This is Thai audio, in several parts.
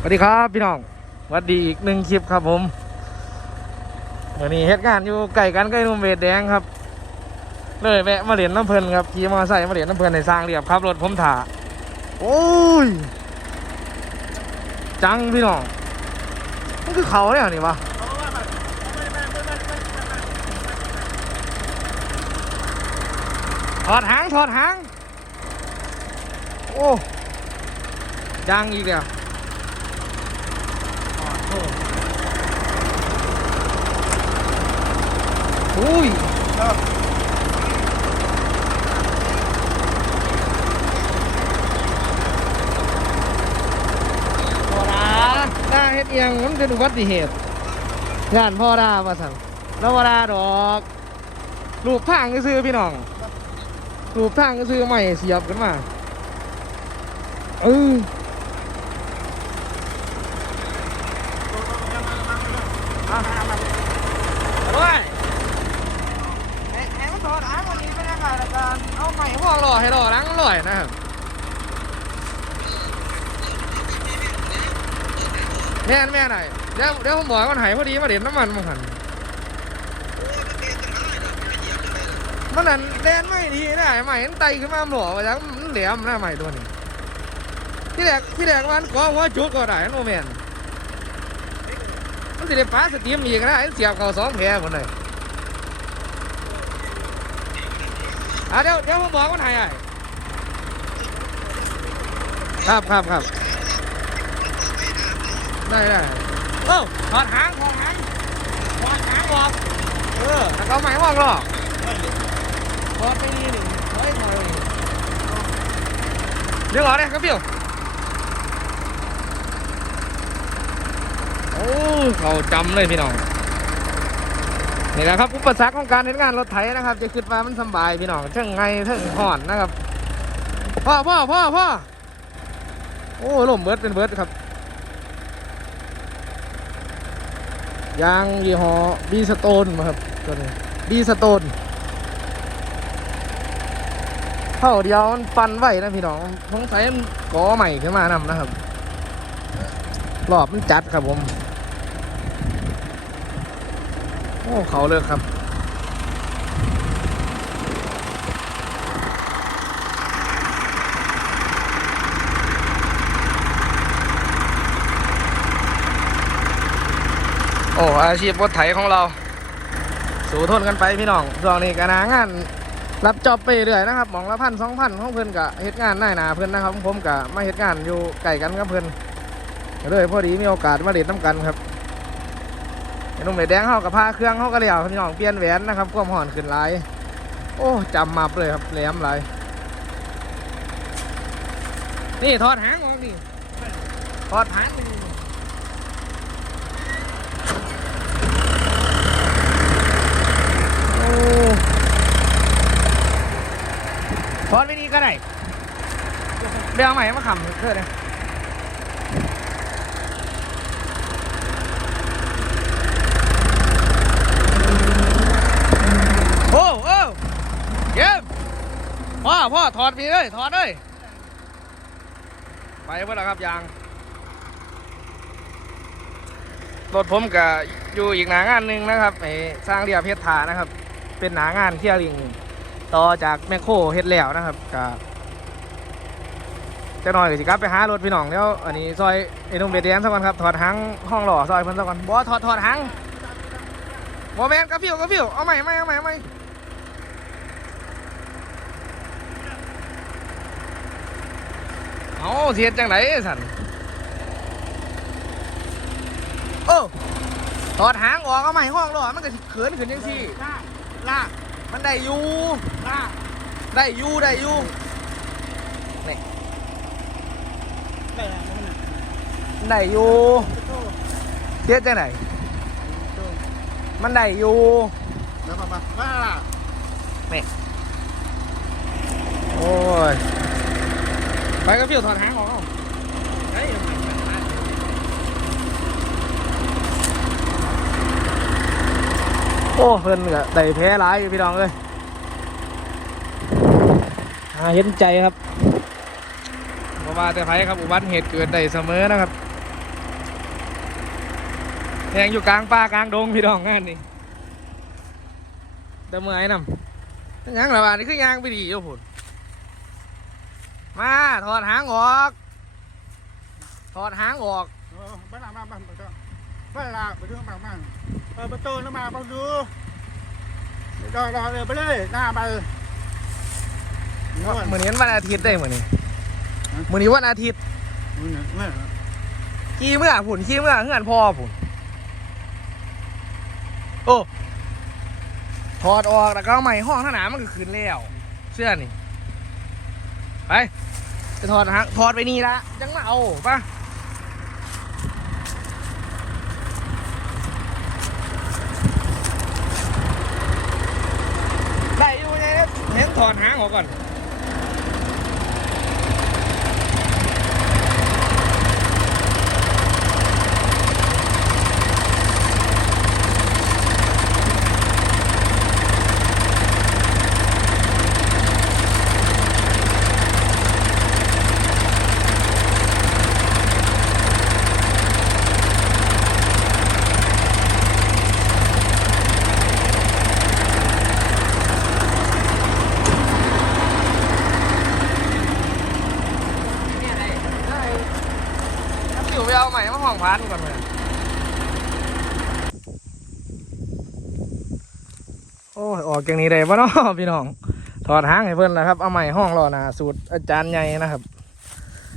สวัสดีครับพี่น้องสวัสดีอีกหนึ่งคลิปครับผมวันนี้เฮ็ดงานอยู่ไก่กันใกล้นุ่มเวดแดงครับ เลยแวะมาเหรียญน้ำเพลินครับขี่มอเตอร์ไซค์มาเหรียญน้ำเพลินในสร้างเรียบครับรถผมถ่าโอ้ย จังพี่น้องมันคือเขาเนี่ยนี่วะถอดหางถอดหาง โอ้จังอีกแล้ว อุ้ยพ่อดาหน้าเฮ็ดเอียงมันเป็นอุบัติเหตุงานพ่อดาว่าสั่งแล้วพ่อดาดอกรูปทางก็ซื้อๆพี่น้องรูปทางก็ซื้อๆใหม่เสียบขึ้นมาเออด้วยไอ้ไอ้มันถอดอ้างวันนี้เป็นยังไงล่ะการเอาใหม่ห้องหล่อให้หล่อล้างหล่อยนะครับ แม่นแม่นไหนเดี๋ยวเดี๋ยวผมบอกมันหายพอดีมาเด็ดน้ำมันมังหันมันนั่นแดนไม่ดีนะใหม่มันไตขึ้นมาหล่อมาจากมันเหลี่ยมหน้าใหม่ตัวนี้ที่แรกที่แรกมันกอหัวจุกก็ได้โนแมนมันสิได้ป้าสตีมอีกนะไอ้เสียบเขาสองแผลหมดเลยอะเดี๋ยวเดี๋ยวผมบอกมันหายไอ้ครับครับครับ ได้ได้เออถอดหางถอดหางถอดหางออกเออแล้วก็เอาไม้ออกหรอกถอดไปนี่หนึ่งเฮ้ยถอดไปนี่เดี๋ยวรอเลยครับพี่โอ้เขาจำเลยพี่น้องนี่แหละครับอุปสรรคของการเห็นงานรถไถนะครับ จะคิดว่ามันสำบายพี่น้องเชิงไงเชิงห่อนนะครับพ่อพ่อพ่อพ่อโอ้ลมเบิร์ดเป็นเบิร์ดครับ ยางยี่ห้อบีสโตนครับตัวนี้บีสโตนเท่าเดียวมันปั่นไหวนะพี่น้องสงสัยมันก่อใหม่ขึ้นมานำนะครับรอบมันจัดครับผม โอ้เขาเลยครับ โอ้อาชีพรถไถของเรา สู่ทนกันไปพี่น้องช่วงนี้ก็นางาน รับจอบไปเรื่อยนะครับหมองละพันสองพันของเพื่อนกะเฮ็ดงานหน้าหนาเพื่อนนะครับผมกะมาเฮ็ดงานอยู่ไก่กันกับเพื่อนเลยพอดีมีโอกาสมาเล่นน้ำกันครับไอ้นุ่มเด็แดงเข้ากับผ้าเครื่องเข้าก็เลี้ยวพี่น้องเปลี่ยนแหวนนะครับความห่อนขึ้นหลาย โอ้จำมาเลยครับแหลมหลายนี่ถอดหางออกนี่ถอดหางนี่ โอ้ถอดไปนี่ก็ได้ เรื่องใหม่มาขำเพื่อนเลยโอ้โอ้เยี่ยมพ่อพ่อถอดมีเลยถอดเลยไปเพื่อนครับยางรถผมกับอยู่อีกหนางานหนึ่งนะครับไอ้สร้างเรียบเพชรถานะครับ เป็นหนางานเคียร์ลิงต่อจากแมคโครเฮ็ดแล้วนะครับกับ จะน้อยก็สิครับไปหารถพี่น้องแล้วอันนี้ซอยไอ้หนุ่มเบดแดนสักวันครับถอดหางห้องหล่อซอยเพิ่นสักวันบ่ถอดถอดหางบ่แมนกระฟิวกระฟิวเอาใหม่เอาใหม่เอาใหม่เอาใหม่เอาเสียจังไหนสันโอ้ถอดหางออกเอาใหม่ห้องหรอมันก็สิเขินขึ้นยังสิลากลากมันได้อยู่ลากได้อยู่ได้อยู่ ได้แล้วมัน ได้อยู่โตเทียดจังไหนโตมันได้อยู่แล้วมามาว่าล่ะโอ้ยไปก็ฟิวถอดหางออกเอาเฮ้ยโอ้เพิ่นก็ได้แพ้ร้ายอยู่พี่น้องเลยอ่าเห็นใจครับเพราะว่าแต่ไผครับอุบัติเหตุเกิดได้เสมอนะครับ แหงอยู่กลางป่ากลางดงพี่น้องงานนี่แต่เมื่อยนำยังละบาดนี่คือยางไปดีอยู่พุ่นมาถอดหางออก ถอดหางออกเออบ้านหลังบ้านบ้านบ้านหลังไปดูบ้านบ้านเปิดประตูแล้วมาบังดูรอรอเลยไปเลยหน้าไปนวดเหมือนกันวันอาทิตย์ได้เหมือนนี้เหมือนนี้วันอาทิตย์เมื่อขี่เมื่อผุนขี่เมื่อเงื่อนพ่อผุน โอ้ถอดออกแล้วก็เอาใหม่ห้องท่าหนามันก็ขึ้นแล้วเสื้อนี่ไปจะถอดหางถอดไปนี่ละจังมาเอาปะได้อยู่ไงเห็นถอดหางออกก่อน เนี่ยไอ้ได้ถ้าอยู่ไปเอา ใหม่มาห้องพันก่อนเลยโอ้ยออกจากนี้ได้ปะเนาะพี่น้อง ถอดหางให้เพื่อนนะครับ เอาใหม่ห้องรอหนะสูตรอาจารย์ใหญ่นะครับ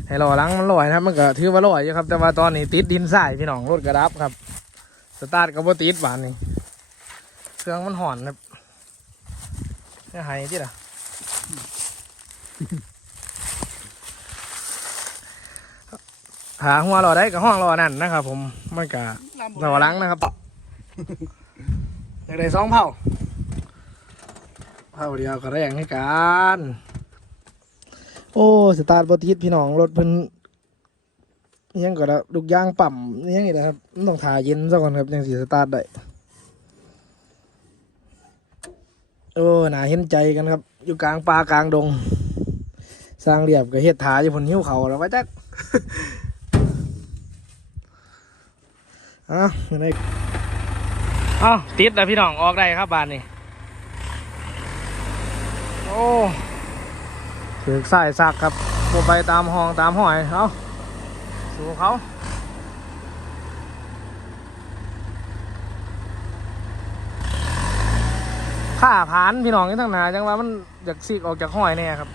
ให้รอหลังมันลอยนะครับ มันก็ถือว่าลอยอยู่ครับ แต่ว่าตอนนี้ติดดินทรายพี่น้องรถกระดับครับ สตาร์ทกับว่ติดบานนี้เครื่องมันห่อนครับนี่หายที่ละ หาหัวรอได้กับห้องรอนั่นนะครับ ผมมันกะรอหลังนะครับอยากได้สองเผาเผาเดียวก็แรงให้กันโอ้สตาร์ทบติดพี่น้องรถเพิ่นยังก็แล้วลูกยางปั่มยังนี่นะครับมันต้องถ่ายเย็นซะก่อนครับยังสีสตาร์ทได้โอ้หนาเห็นใจกันครับ อยู่กลางป่ากลางดง สร้างเรียบกับเฮ็ดถาอยู่ผลหิ้วเขาแล้วว่าจัก อ้าวอยู่ไหนอ้าวติดแล้วพี่น้องออกได้ครับบานนี้โอ้ถือสายซักครับบไปตามห้องตามห้อยเอาสู่เขาผ้าผานพี่น้องนี่ทั้งหนาจังว่ามันอยากซีกออกจากห้อยเนี่ยครับ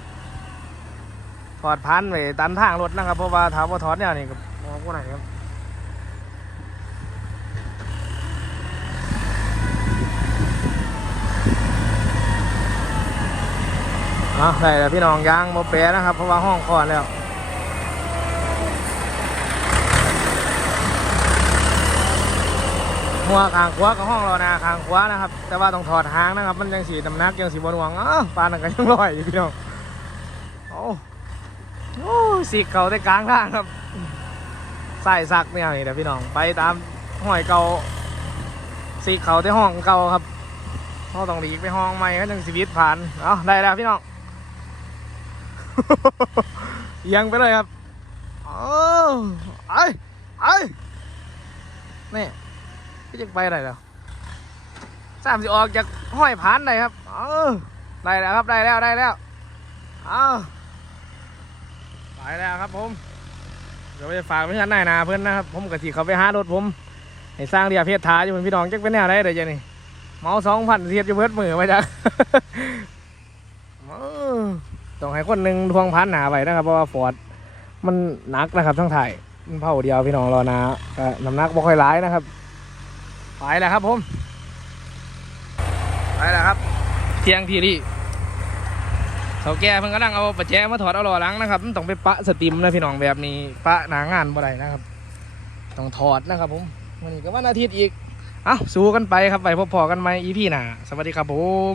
ถอดพันไว้ตันทางรถนะครับเพราะว่าถามว่าถอดเนี่ยนี่กับมองว่าไหนครับ อาได้แล้วพี่น้องยางโมเปะนะครับ เพราะว่าห้องคอนแล้วหัวคางขวากับห้องเรอนาคางขวานะครับ แต่ว่าต้องถอดหางนะครับ มันยังสีน้ำหนักยังสีบนหวงอ้าวปานนันก็ยังลอยอยู่พี่น้องโอ้โอ้สีเขาได้กลางทางครับใส่ซักเนี่ยนี่เดี๋ยวพี่น้องไปตามห้อยเก่าสีเขาได้ห้องเก่าครับเราต้องหลีกไปห้องใหม่ก็ยังชีวิตผ่าน เอาได้แล้วพี่น้อง ยังไปเลยครับเออไอ้ไอ้นี่ก็จะไปไหนแล้วสามสิออกจากห้อยผ่านได้ครับเออได้แล้วครับได้แล้วได้แล้วเอาไปแล้วครับผมเดี๋ยวไปฝากพี่ชันนายนาเพื่อนนะครับผมกับที่เขาไปหารถผมให้สร้างเรียบเพชรท้าอยู่เป็นพี่น้องจักเป็นแนวได้เดี๋ยวจะนี่เมาสองพันเทียบจะเบิดมือมาจ้ะ ต้องให้คนหนึ่งทวงพันหนาไปนะครับ เพราะว่าฟอร์ดมันหนักนะครับทั้งถ่ายมันเผาเดียวพี่น้องรอนะน้ำหนักบ่ค่อยร้ายนะครับไปแล้วครับผมไปแล้วครับเที่ยงทีนี่เขาแก่เพิ่งกำลังเอาประแจมาถอดเอาล้อหลังนะครับต้องไปปะสติมนะพี่น้องแบบนี้ปะหนางานบ่ได้นะครับ ต้องถอดนะครับผมวันนี้ก็วันอาทิตย์อีกเอ้าสู้กันไปครับไปพบพอกันไหมอีพี่หน่าสวัสดีครับผม